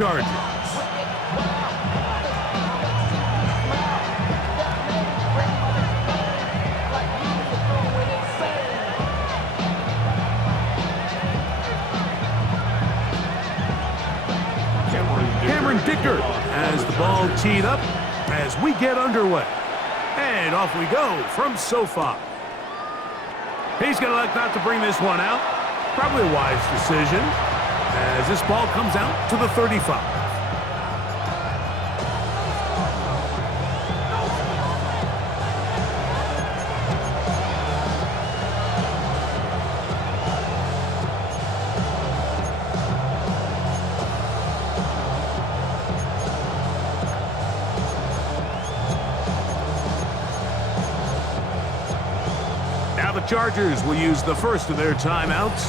Chargers. Dicker has the ball teed up as we get underway. And off we go from SoFi. He's going to elect not to bring this one out. Probably a wise decision as this ball comes out to the 35. Now the Chargers will use the first of their timeouts.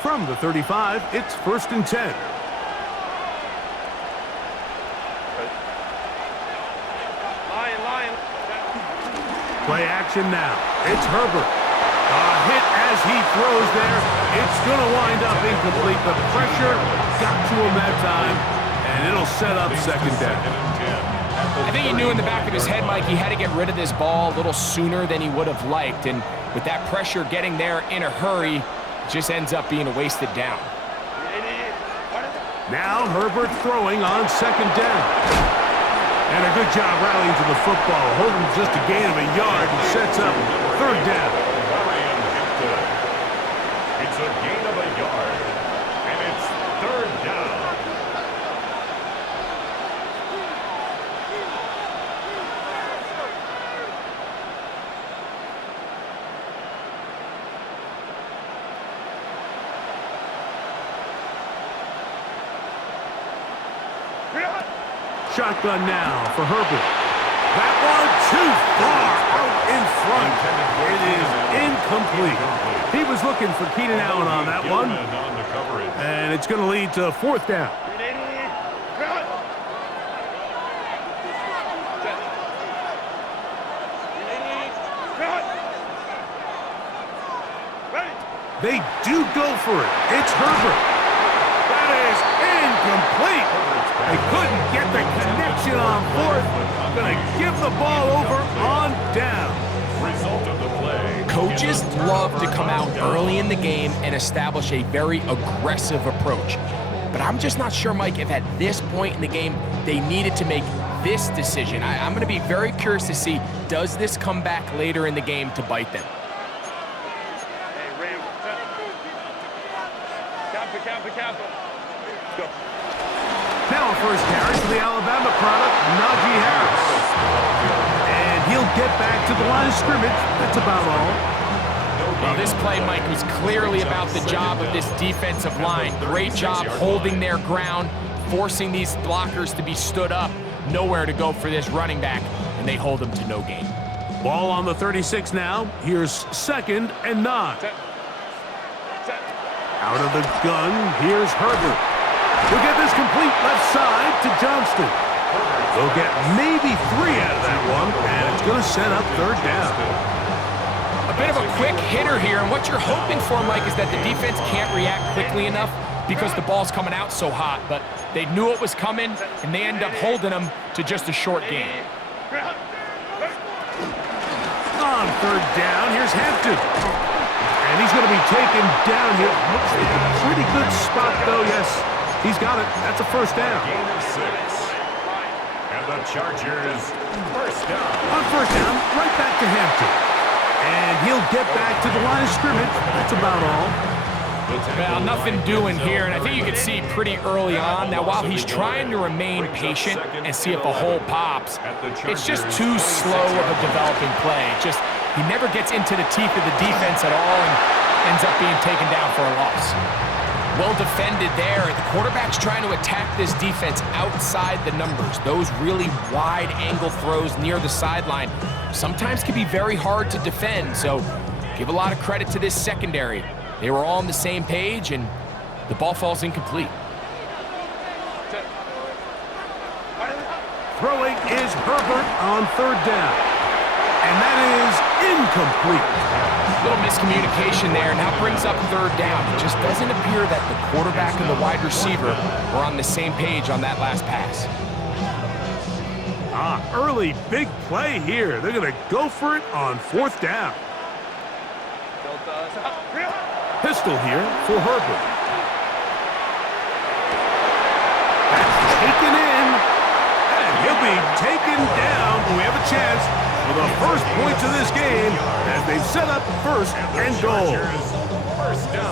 From the 35, it's 1st and 10. Play action now. It's Herbert. A hit as he throws there. It's going to wind up incomplete. The pressure got to him that time, and it'll set up 2nd down. I think he knew in the back of his head, Mike, he had to get rid of this ball a little sooner than he would have liked. And with that pressure getting there in a hurry, it just ends up being a wasted down. Now Herbert throwing on 2nd down. And a good job rallying to the football, holding just a gain of a yard and sets up 3rd down. It's a gain of a yard, and it's 3rd down. Shotgun now for Herbert. That one too far out in front. It is incomplete. He was looking for Keenan Allen on that one. And it's going to lead to 4th down. They do go for it. It's Herbert. That is incomplete. They couldn't get the connection on 4th. Going to give the ball over on down. Result of the play. Coaches love to come out early in the game and establish a very aggressive approach. But I'm just not sure, Mike, if at this point in the game they needed to make this decision. I'm going to be very curious to see, does this come back later in the game to bite them? Now a first carry for the Alabama product, Najee Harris. And he'll get back to the line of scrimmage. That's about all. Well, this play, Mike, was clearly about the job of this defensive line. Great job holding their ground, forcing these blockers to be stood up. Nowhere to go for this running back, and they hold him to no gain. Ball on the 36 now. Here's 2nd and 9. Out of the gun, here's Herbert. He'll get this complete left side to Johnston. They'll get maybe 3 out of that one, and it's going to set up 3rd down. A bit of a quick hitter here, and what you're hoping for, Mike, is that the defense can't react quickly enough because the ball's coming out so hot, but they knew it was coming, and they end up holding them to just a short gain. On 3rd down, here's Hampton. And he's going to be taken down here. Looks like a pretty good spot, though. Yes, he's got it. That's a 1st down. Gain of 6. And the Chargers, 1st down. On 1st down, right back to Hampton. And he'll get back to the line of scrimmage. That's about all. Well, nothing doing here, and I think you can see pretty early on. Now, while he's trying to remain patient and see if a hole pops, it's just too slow of a developing play. He never gets into the teeth of the defense at all and ends up being taken down for a loss. Well defended there. The quarterback's trying to attack this defense outside the numbers. Those really wide angle throws near the sideline sometimes can be very hard to defend, so give a lot of credit to this secondary. They were all on the same page, and the ball falls incomplete. throwing is Herbert on third down. And that is incomplete. Little miscommunication there, and that brings up third down. It just doesn't appear that the quarterback and the wide receiver are on the same page on that last pass. Early big play here. They're going to go for it on fourth down. Pistol here for Herbert. That's taken in, and he'll be taken down. We have a chance for the first points of this game as they've set up first and goal.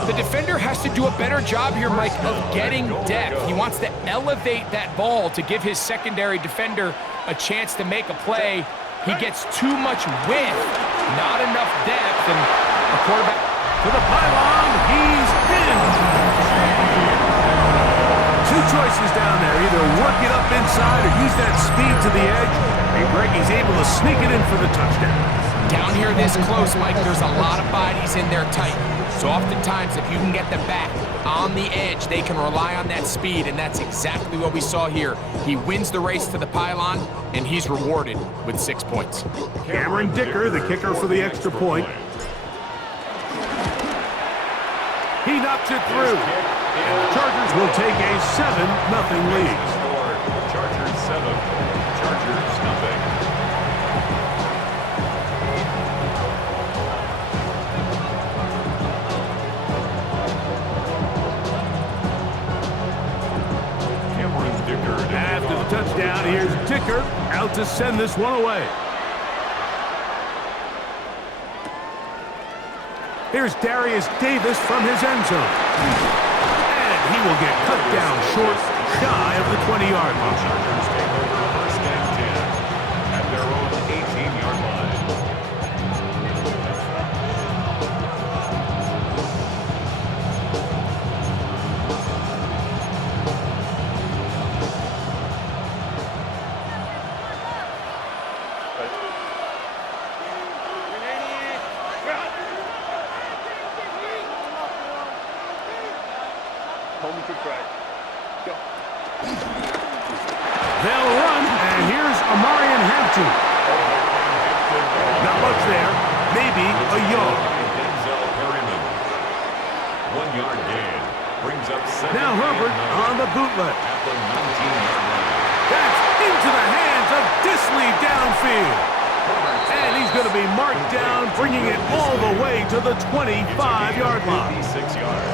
The defender has to do a better job here, Mike, of getting depth. He wants to elevate that ball to give his secondary defender a chance to make a play. He gets too much width, not enough depth, and the quarterback to the pylon. He's in. Two choices down there. Either work it up inside or use that speed to the edge. And Greggy's able to sneak it in for the touchdown. Down here this close, Mike, there's a lot of bodies in there tight. So oftentimes, if you can get the back on the edge, they can rely on that speed, and that's exactly what we saw here. He wins the race to the pylon, and he's rewarded with 6 points. Cameron Dicker, the kicker for the extra point. He knocks it through. And the Chargers will take a 7-0 lead. Chargers 7, Chargers nothing. After the touchdown, here's Dicker out to send this one away. Here's Darius Davis from his end zone. And he will get cut down short, shy of the 20-yard line. Chargers take over first and 10 at their own 18-yard line. They'll run, and here's Amarian Hampton. Not much there, maybe a yard. 1 yard gain brings up second. Now Herbert on the bootleg. At the 19-yard line. That's into the hands of Disley downfield. And he's going to be marked down, bringing it all the way to the 25-yard line. 56 yards.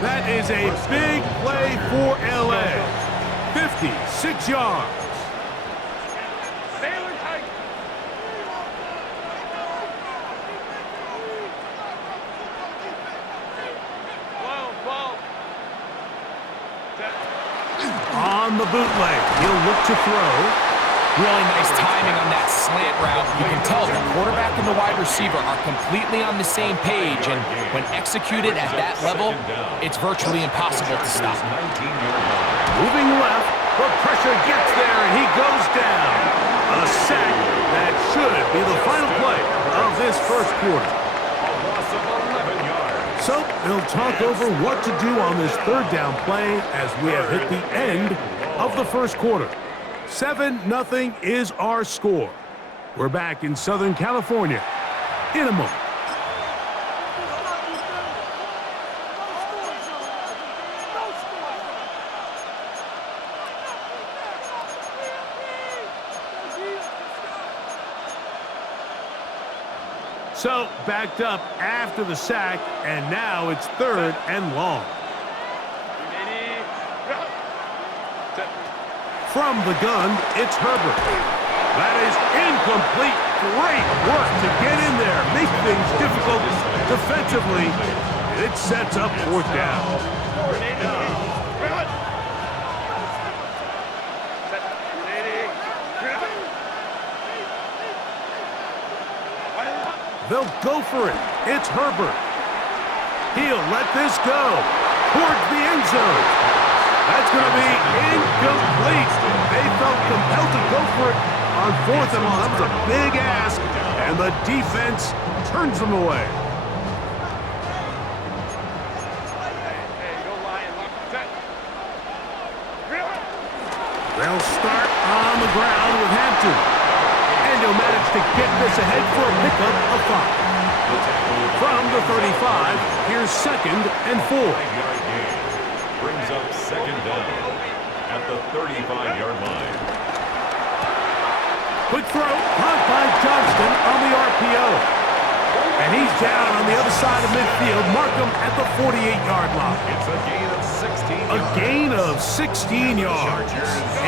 That is a big play for LA. 56 yards. On the bootleg, he'll look to throw. Really nice timing on that slant route. You can tell the quarterback and the wide receiver are completely on the same page, and when executed at that level, it's virtually impossible to stop. Moving left, the pressure gets there, and he goes down. A sack that should be the final play of this first quarter. So they'll talk over what to do on this third down play as we have hit the end of the first quarter. 7-0 is our score. We're back in Southern California in a moment. So backed up after the sack, and now it's third and long. From the gun, it's Herbert. That is incomplete. Great work to get in there, make things difficult defensively. It sets up fourth down. They'll go for it. It's Herbert. He'll let this go towards the end zone. That's going to be incomplete. They felt compelled to go for it on fourth and long. That was a big ask, and the defense turns them away. They'll start on the ground with Hampton. And he'll manage to get this ahead for a pickup of 5. From the 35, here's 2nd and 4. Brings up 2nd down at the 35-yard line. Quick throw, caught by Johnston on the RPO. And he's down on the other side of midfield. Mark him at the 48-yard line. It's a gain of 16 yards. A gain of 16 yards.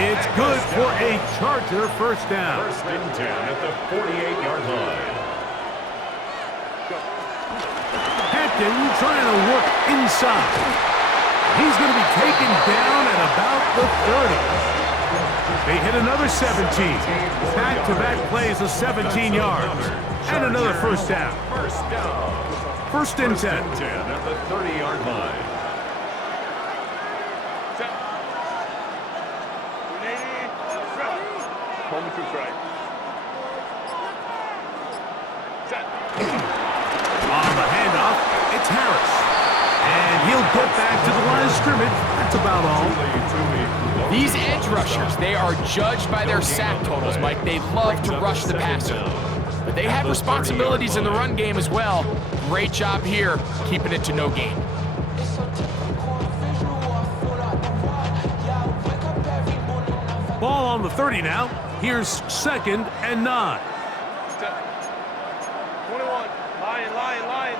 It's good for a Charger first down. 1st and 10 at the 48-yard line. Hampton trying to work inside. He's going to be taken down at about the 30. They hit another 17. Back-to-back plays of 17 yards. And another first down. 1st and 10. At the 30-yard line. On the handoff, it's Harris. And he'll get back to the line of scrimmage. That's about all. These edge rushers, they are judged by their sack totals, Mike. They love to rush the passer. But they have responsibilities in the run game as well. Great job here, keeping it to no gain. Ball on the 30 now. Here's 2nd and 9. 21. Lion.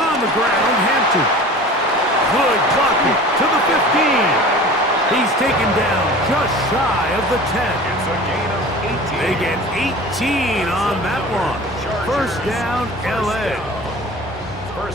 On the ground, Hampton. Good blocking to the 15. He's taken down just shy of the 10. It's a gain of 18. They get 18 on that one. First down, LA.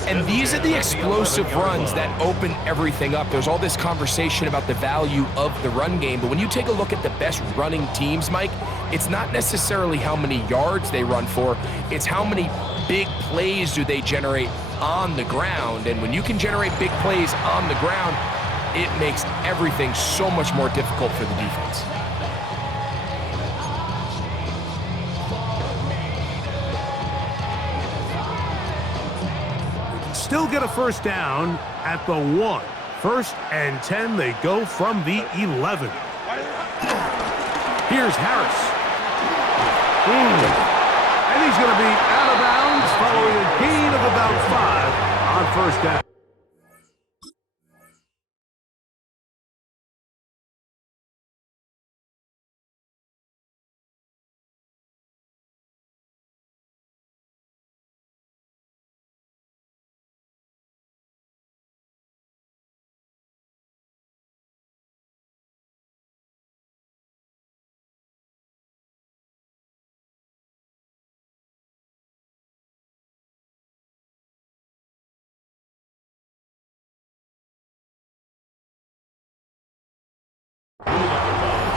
And these are the explosive runs that open everything up. There's all this conversation about the value of the run game, but when you take a look at the best running teams, Mike, it's not necessarily how many yards they run for, it's how many big plays do they generate on the ground. And when you can generate big plays on the ground, it makes everything so much more difficult for the defense. Still get a first down at the 1. 1st and 10, they go from the 11. Here's Harris. And he's going to be out of bounds following a gain of about 5 on first down.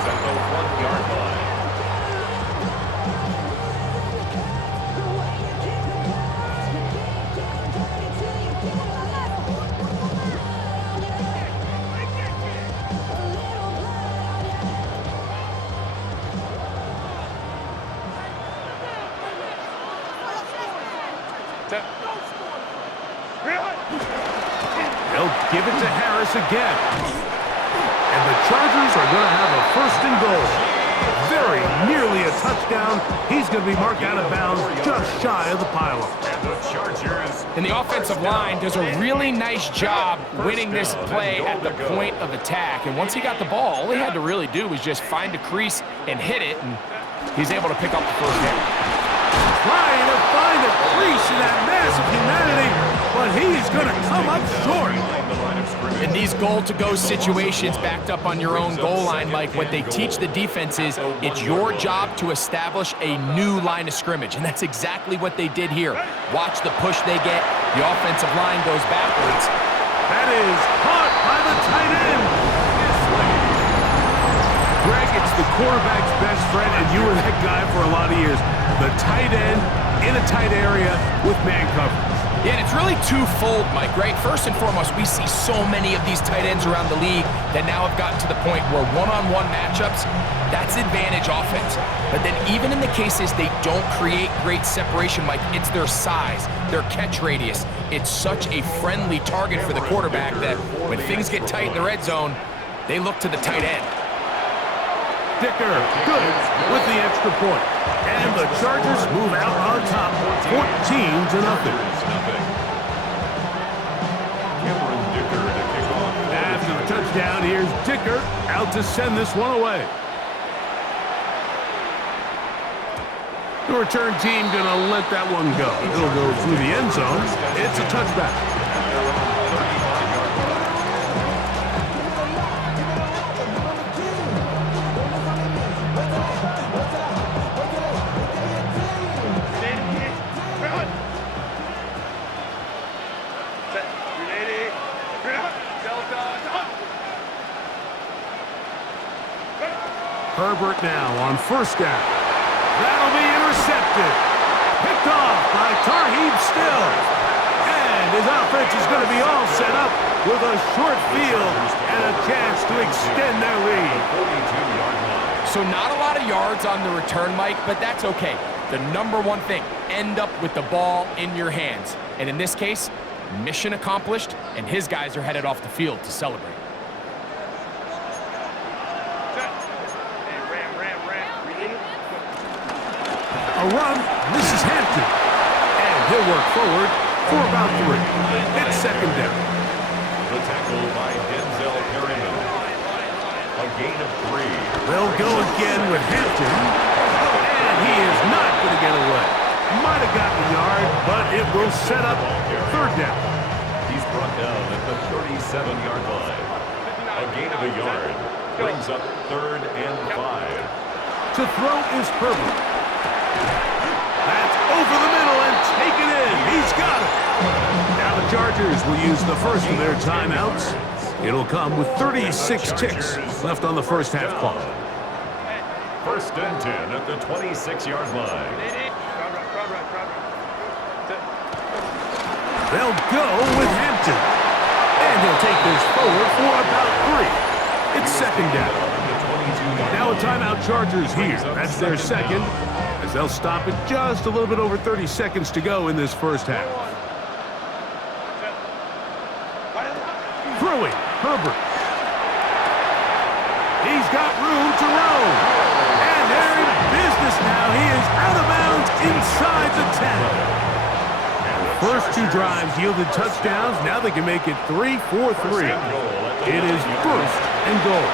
At the 1-yard line. They'll give it to Harris again. And the Chargers are going to have a 1st and goal. Very nearly a touchdown. He's going to be marked out of bounds just shy of the pylon. And the Chargers. And the offensive line does a really nice job winning this play at the point of attack. And once he got the ball, all he had to really do was just find a crease and hit it, and he's able to pick up the first hit. Trying to find a crease in that mass of humanity, but he's going to come up short. In these goal-to-go situations backed up on your own goal line, Mike, what they teach the defense is it's your job to establish a new line of scrimmage, and that's exactly what they did here. Watch the push they get. The offensive line goes backwards. That is caught by the tight end. Greg, it's the quarterback's best friend, and you were that guy for a lot of years. The tight end in a tight area with man coverage. Yeah, and it's really twofold, Mike, right? First and foremost, we see so many of these tight ends around the league that now have gotten to the point where one-on-one matchups, that's advantage offense. But then even in the cases they don't create great separation, Mike, it's their size, their catch radius. It's such a friendly target for the quarterback that when things get tight in the red zone, They look to the tight end. Dicker, good with the extra point. And the Chargers move out on top, 14-0. After the touchdown, here's Dicker out to send this one away. The return team gonna let that one go. It'll go through the end zone. It's a touchback. Herbert now on first down. That'll be intercepted. Picked off by Tarheeb Still. And his offense is going to be all set up with a short field and a chance to extend their lead. So not a lot of yards on the return, Mike, but that's okay. The number one thing, end up with the ball in your hands. And in this case, mission accomplished, and his guys are headed off the field to celebrate. A run, this is Hampton. And he'll work forward for about 3. It's second down. The tackle by Denzel Perryman. A gain of 3. They'll go again with Hampton. And he is not going to get away. Might have gotten a yard, but it will set up third down. He's brought down at the 37-yard line. A gain of a yard brings up 3rd and 5. To throw is Herbert. That's over the middle and taken in. He's got it. Now the Chargers will use the first of their timeouts. It'll come with 36 ticks left on the first half clock. 1st and 10 at the 26-yard line. They'll go with Hampton. And he'll take this forward for about 3. It's second down. Now a timeout Chargers here. That's their second, as they'll stop it just a little bit over 30 seconds to go in this first half. Throwing, Herbert. He's got room to roam. And they're in business now. He is out of bounds inside the 10. First 2 drives yielded touchdowns. Now they can make it 3-4-3. It is 1st and goal.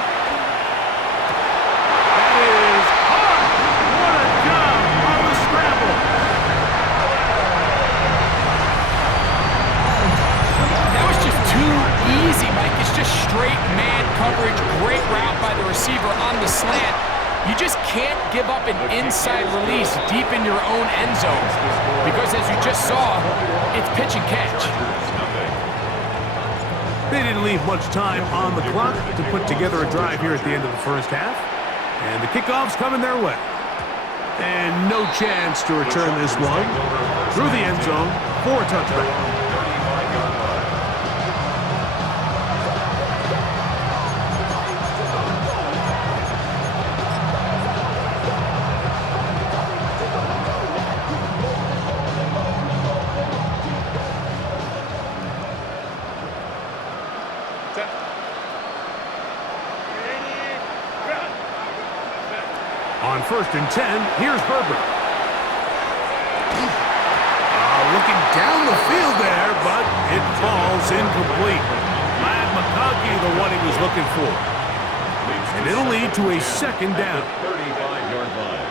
Easy, Mike. It's just straight man coverage. Great route by the receiver on the slant. You just can't give up an inside release deep in your own end zone because, as you just saw, it's pitch and catch. They didn't leave much time on the clock to put together a drive here at the end of the first half. And the kickoff's coming their way. And no chance to return this one through the end zone for a touchback. On 1st and 10, here's Herbert. Looking down the field there, but it falls incomplete. Matt McConkey, the one he was looking for. And it'll lead to a second down. 35-yard line.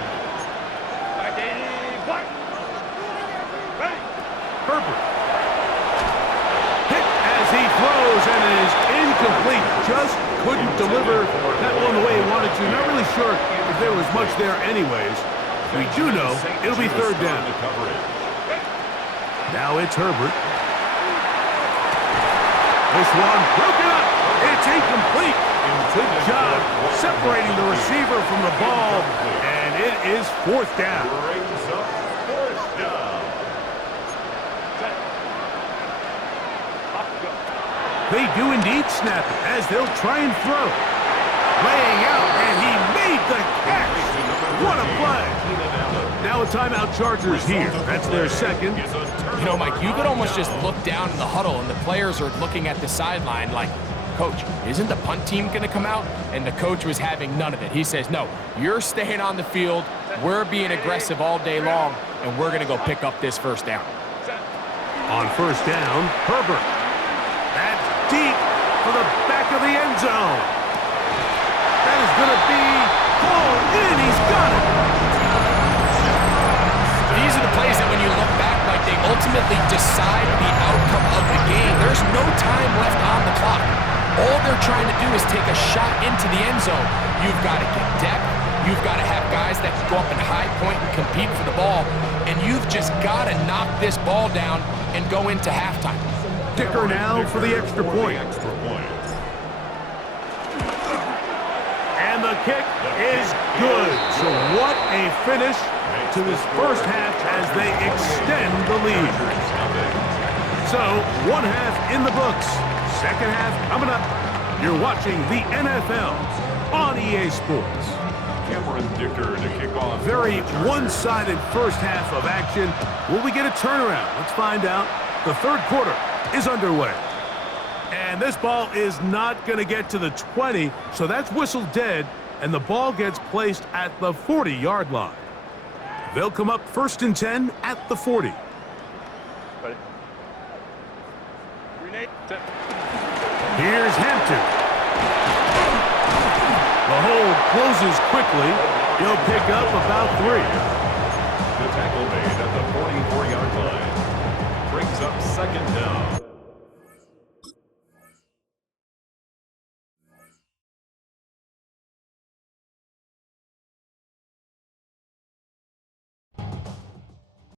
Herbert. Hit as he throws and is incomplete. Just couldn't deliver that one the way he wanted to. Not really sure if there was much there anyways. We do know it'll be third down. Now it's Herbert. This one broken up. It's incomplete. Good job separating the receiver from the ball. And it is 4th down. Brings up 4th down. They do indeed snap it as they'll try and throw. Laying out, and he made the catch. What a play. Now a timeout Chargers here. That's their second. You know, Mike, you could almost just look down in the huddle, and the players are looking at the sideline like, coach, isn't the punt team going to come out? And the coach was having none of it. He says, no, you're staying on the field. We're being aggressive all day long, and we're going to go pick up this first down. On first down, Herbert. That's deep for the back of the end zone. That is going to be hauled in. He's got it. These are the plays that when you look back, like they ultimately decide the outcome of the game. There's no time left on the clock. All they're trying to do is take a shot into the end zone. You've got to get depth. You've got to have guys that can go up and high point and compete for the ball. And you've just got to knock this ball down and go into halftime. Dicker now for the extra point. And the kick is good. So what a finish to this first half as they extend the lead. So one half in the books. Second half coming up. You're watching the NFL on EA Sports. Cameron Dicker to kick off. Very one-sided first half of action. Will we get a turnaround? Let's find out. The third quarter is underway. And this ball is not going to get to the 20, so that's whistled dead, and the ball gets placed at the 40-yard line. They'll come up 1st and 10 at the 40. Here's Hampton. The hold closes quickly. He'll pick up about 3. The tackle made at the 44-yard line. Brings up second down.